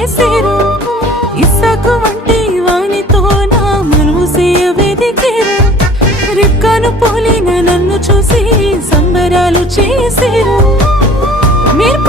వేసేరు ఇస్సాకు వంటి వానితో నా మనువు చేయవేదికేరు రిబ్కాను పోలిన నన్ను చూసి సంబరాలు చేసేరు మీరు